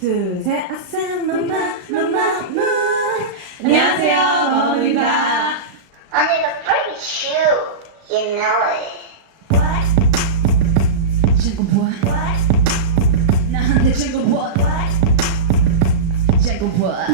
둘, 셋, 아싸, 마마, 마마무. 안녕하세요, 마마무입니다. Under the pretty shoe, you know it. 친구 뭐야? 나한테 친구 뭐야? 친구 뭐야?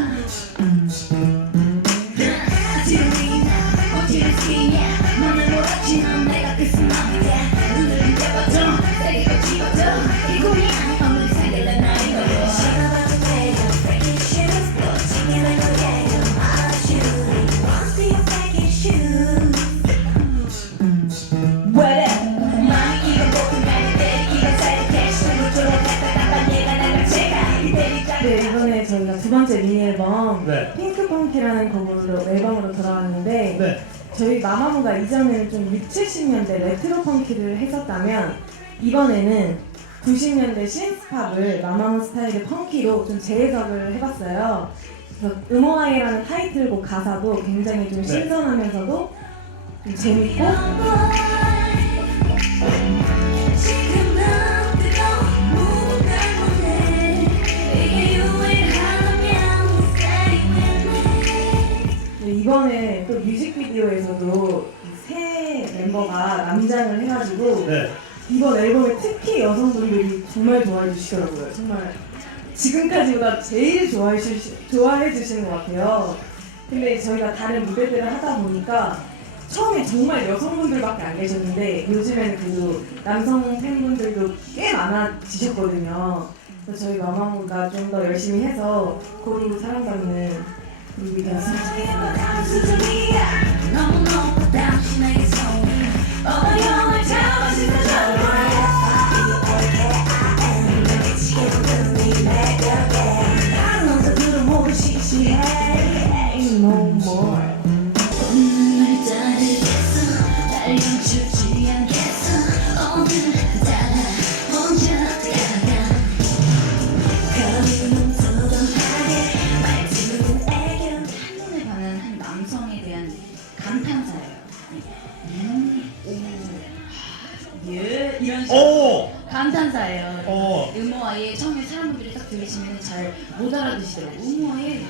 이번에 저희가 두 번째 미니 앨범 네. 핑크 펑키라는 곡으로 앨범으로 돌아왔는데 네. 저희 마마무가 이전에는 좀 6, 70년대 레트로 펑키를 했었다면 이번에는 90년대 신스팝을 마마무 스타일의 펑키로 좀 재해석을 해봤어요. 그래서 음호아이라는 타이틀곡 가사도 굉장히 좀 네. 신선하면서도 좀 재밌고 이번에 또 뮤직비디오에서도 새 멤버가 남장을 해가지고 네. 이번 앨범에 특히 여성분들이 정말 좋아해 주시더라고요. 정말 지금까지보다 제일 좋아해, 주시, 좋아해 주시는 것 같아요. 근데 저희가 다른 무대들을 하다 보니까 처음에 정말 여성분들밖에 안 계셨는데 요즘에는 그래도 남성 팬분들도 꽤 많아지셨거든요. 그래서 저희 마마무가 좀 더 열심히 해서 고루 사랑받는 그룹이 되었습니다. 다음 수준이야 너무 높아 당신에게 손이 어영 남성에 대한 감탄사예요. 음, 오, 예, 이런 식으로 오! 감탄사예요. 어. 음모아예 처음에 사람들이 딱 들으시면 잘 못 알아듣시더라고요. 음모아예 네.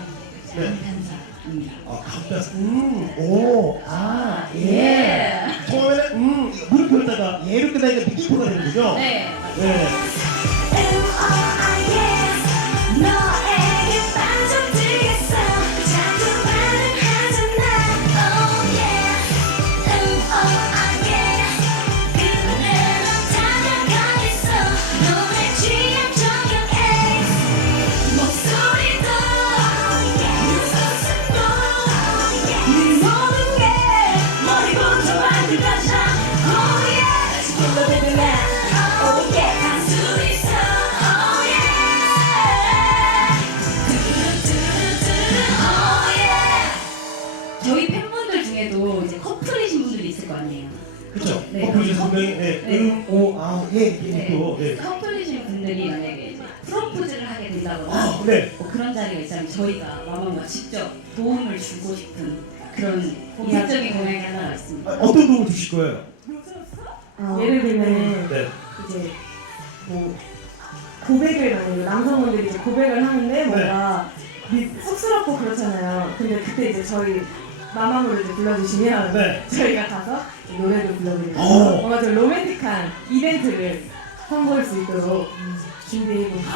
감탄사입니다. 아, 감탄사. 음, 오, 아, 예. 예. 처음에는 음, 물음표다가 예로 끝나니까 느낌표가 되는군요. 네. 네. 저희 팬분들 중에도 이제 커플이신 분들이 있을 거 아니에요. 그렇죠. 네. 커플이 분명히, 네. 네. 음, 오, 아, 예. 이게 또, 예. 커플이신 분들이 만약에 이제 프로포즈를 하게 된다거나 아, 네. 뭐 그런 자리가 있다면 저희가 마마무가 직접 도움을 주고 싶은 그런 이색적인 공약이 하나가 있습니다. 아, 어떤 도움을 주실 거예요? 어, 예를 들면 네. 이제 뭐 고백을 만약에 남성분들이 이제 고백을 하는데 뭔가 미- 쑥스럽고 그렇잖아요. 근데 그때 이제 저희 마마무를 불러주시면 네. 저희가 가서 노래도 불러드리고 오. 뭔가 좀 로맨틱한 이벤트를 선보일 수 있도록 음. 준비해보겠습니다.